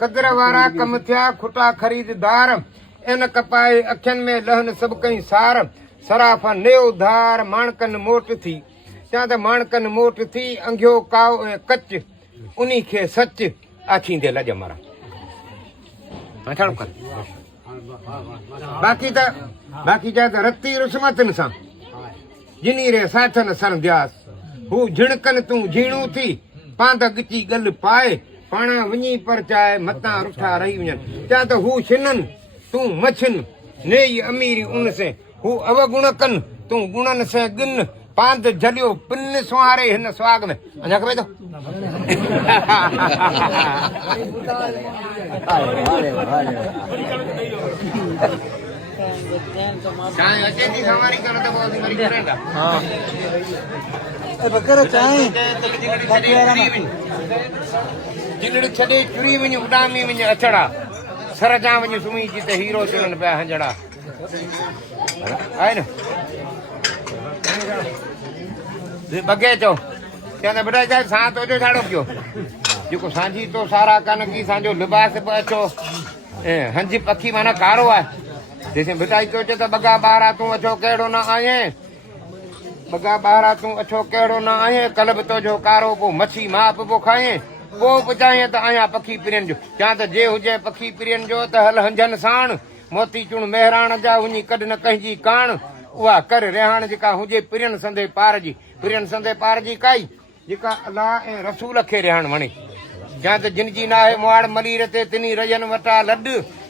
कदर वारा कम थिया खुटा खरीददार इन कपाए अखियन में लहन सब कई सार सराफा नेव धार माणकन मोट थी त्या त माणकन मोट थी अंगियो काव कच उनी खे सच आखींदे लज मारा कर बाकी जा रत्ती रुस्मतन सा जिनी रे साथन सरंद्यास हू झिणकन तू झीणू थी पांद गिची गल पाए पाणा वञी पर चाहे मता रुठा रही वञन त्या त हू छिनन तू मछन नेई अमीरी उन से हू अवगुण कन तू गुणन से गिन पांद झलियो पिन सुहारे हिन स्वाग में अञा खपे तो चाहे अचे थी सवारी करो तो बहुत मरी करेगा हां ए बकरा चाहे जिनड़ छडे चुरी वञ उडामी वञ अचड़ा सर जा वञ सुमी जिते हीरो चुनन पिया हंजड़ा आहे न बगे चो क्या बेटा जा सा तो जो छाड़ो पियो जेको सांझी तो सारा कन की सांजो लिबास पे अचो हंज पखी माना कारो आहे जैसे बेटा तो चे तो बगा बारा तू अचो केड़ो ना आए बगा बारा तू अचो केड़ो ना आए कलब तो जो कारो पो मछी माप पो खाए पो पुजाए त आया पखी पिरन जो या त जे हुजे पखी पिरन जो त हल हंजन साण मोती चुण मेहरान जा वञी कढ न कंहिंजी काण उहा कर रेहान जेका हुजे पिरन संदे पार जी काई जेका अल्लाह ऐं रसूल खे रेहान वणे या त जिन जी नाहे मुआड़ मलीर ते तिनी रजन वटा लड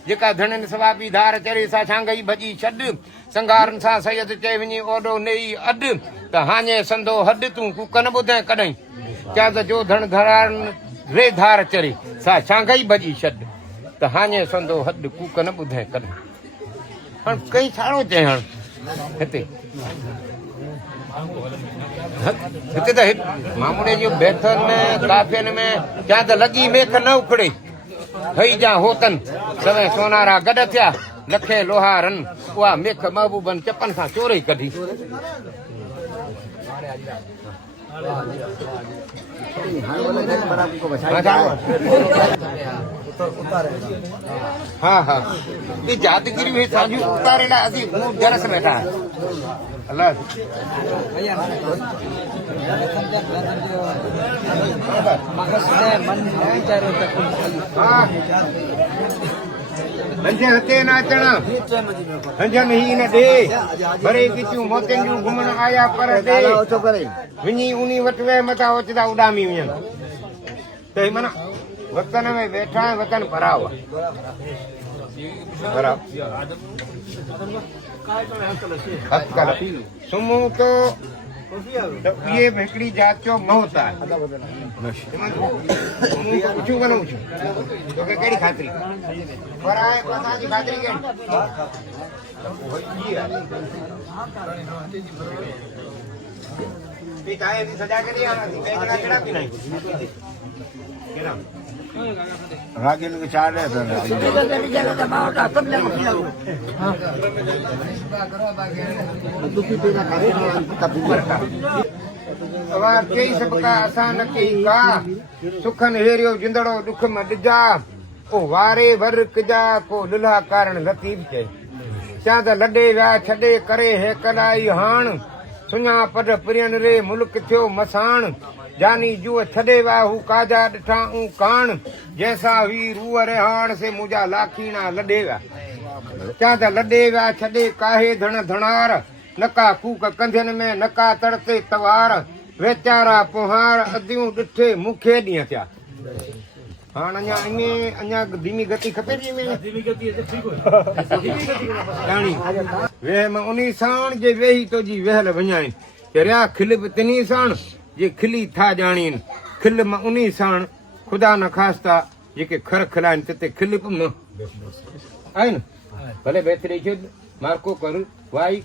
जेका धणन सवाबी धार चरे सा छांगई भजी छड संगारन सा सैयद चई वञी ओडो नेई अड त हाने संदो हड तू कुकन ॿुधे कॾहिं क्या त जो धण धरार रे धार चरे सा छांगई भजी छड त हाने संदो हड कुकन ॿुधे कॾहिं हाणे कई छाड़ो चए हाणे हिते हिते त मामूड़े जो बैठन में काफियन में क्या त लगी मेख न उखड़े हई जा होतन सवे सोनारा गड थिया लखे लोहारन उहा मेख महबूबन चपन सां चोरे कढी हाँ हाँ ये जादगिरी में सांझू उतारेला असी हूं जरस बैठा अल्लाह हंज हते न अचण हंजन ही न दे भरे किचू मोतियुनि जूं घुमण आया पर दे वञी उनी वटि वे मथा ओचदा उॾामी वञनि त माना वतन में वेठा वतन पराव सुमू तो ये हिकिड़ी जात जो मौत आहे पुछूं कोन पुछूं तोखे कहिड़ी ख़ातिरी पर आहे असांजी ख़ातिरी कहिड़ी चाहे थी सजा के दिया कहिड़ा पीना कहिड़ा रागिन के चार है कई सबका आसान कई का सुखन हेरियो जिंदड़ो दुख में डिजा ओ वारे वर कजा को लुला कारण लतीफ चए चांद लडे व्या छडे करे है कलाई हाण सुञा पड प्रियन रे मुल्क थियो मसाण जानी जुअ छडे वा हू काजा ॾिठा ऊ काण जैसा हुई रूअ रेहाण से मुंहिंजा लाखीणा लॾे विया चां त लॾे विया छॾे काहे धण धणार नका कूक कंधनि में नका तड़ते तवार वेचारा पुहार अदियूं ॾिठे मूंखे ॾींहं थिया हाणे अञा ईअं अञा धीमी गति खपे वेह मां उन साण जे वेही तो जी वेहल वञाए चरिया खिल बि तिनी साण जे खिली था ॼाणीनि खिल मां उन साण ख़ुदा न ख़ास्ता जेके खर खिलाइनि तिते खिल बि न आहे न भले बहितरी मार्को कर वाई